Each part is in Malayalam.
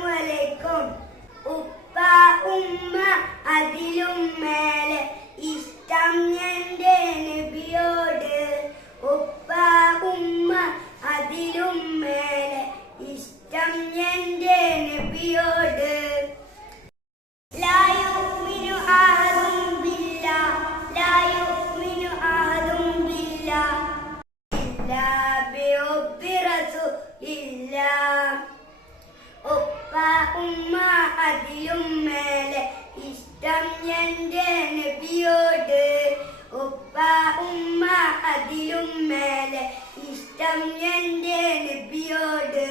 അസ്സലാമലൈക്കും. ഉപ്പ ഉമ്മ അതിലും മേലെ ഇഷ്ടം എന്റെ നബിയോട്. ഉപ്പ ഉമ്മ അതിലും മേലെ ഇഷ്ടം എന്റെ നബിയോട്. ലാ യുഅ്മിനു അഹദും ബില്ലാഹ്, ലാ യുഅ്മിനു അഹദും ബില്ലാഹ് ഇല്ലാ ബിഹുബ്ബി റസൂലില്ലാഹ്. ഉപ്പ ഉമ്മ അതിലും മേലെ ഇഷ്ടം എന്റെ നബിയോട്. ഉപ്പ ഉമ്മ അതിലും മേലെ ഇഷ്ടം എന്റെ നബിയോട്.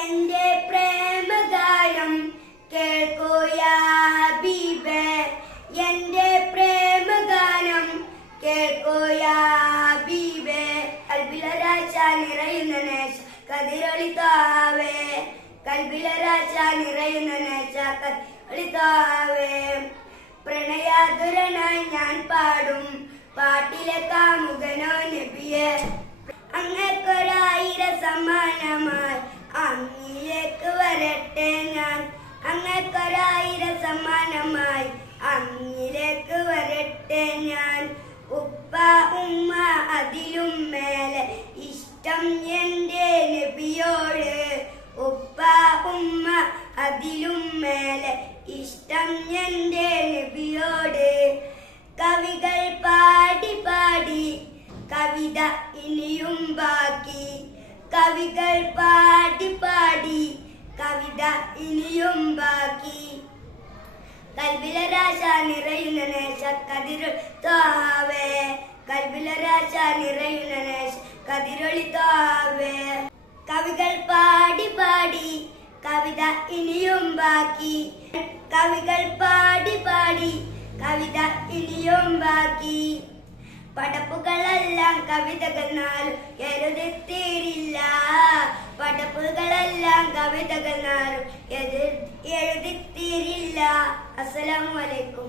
എന്റെ പ്രേമഗാനം കേൾക്കൂ യാ ഹബീബേ, എന്റെ പ്രേമഗാനം കേൾക്കൂ യാ ഹബീബേ. കൽബിലൊരാശ നിറയുന്ന നേശ കതിരൊളിത്താവേ, കൽബിലൊരാശ നിറയുന്ന നേശ കതിരൊളിത്താവേ. പ്രണയാതുരനായി ഞാൻ പാടും പാട്ടിലെ കാമുകനോ നബിയെ. അങ്ങക്കൊരായിരം സമ്മാനമായി അങ്ങിലേക്ക് വരട്ടെ ഞാൻ. അങ്ങക്കൊരായിരം സമ്മാനമായി അങ്ങിലേക്ക് വരട്ടെ ഞാൻ. ഉപ്പ ഉമ്മ അതിലും മേലെ ഇഷ്ടം എന്റെ നബിയോട്. ഉപ്പ ഉമ്മ അതിലും മേലെ ഇഷ്ടം എന്റെ നബിയോട്. കവികൾ പാടി പാടി കവിത ഇനിയും ബാക്കി. കവികൾ പാടി പാടി കവിത ഇനിയും ബാക്കി. കൽബിലൊരാശ നിറയുന്ന നേശ കതിരൊളിത്താവേ, കൽബിലൊരാശ നിറയുന്ന നേശ കതിരൊളിത്താവേ. കവികൾ പാടി പാടി കവിത ഇനിയും ബാക്കി. കവികൾ പാടി പാടി കവിത ഇനിയും ബാക്കി. പടപ്പുകളെല്ലാം കവിതകൾ എഴുതിത്തീരില്ല. പടപ്പുകളെല്ലാം കവിതകൾ എഴുതിത്തീരില്ല. അസ്സലാമു അലൈക്കും.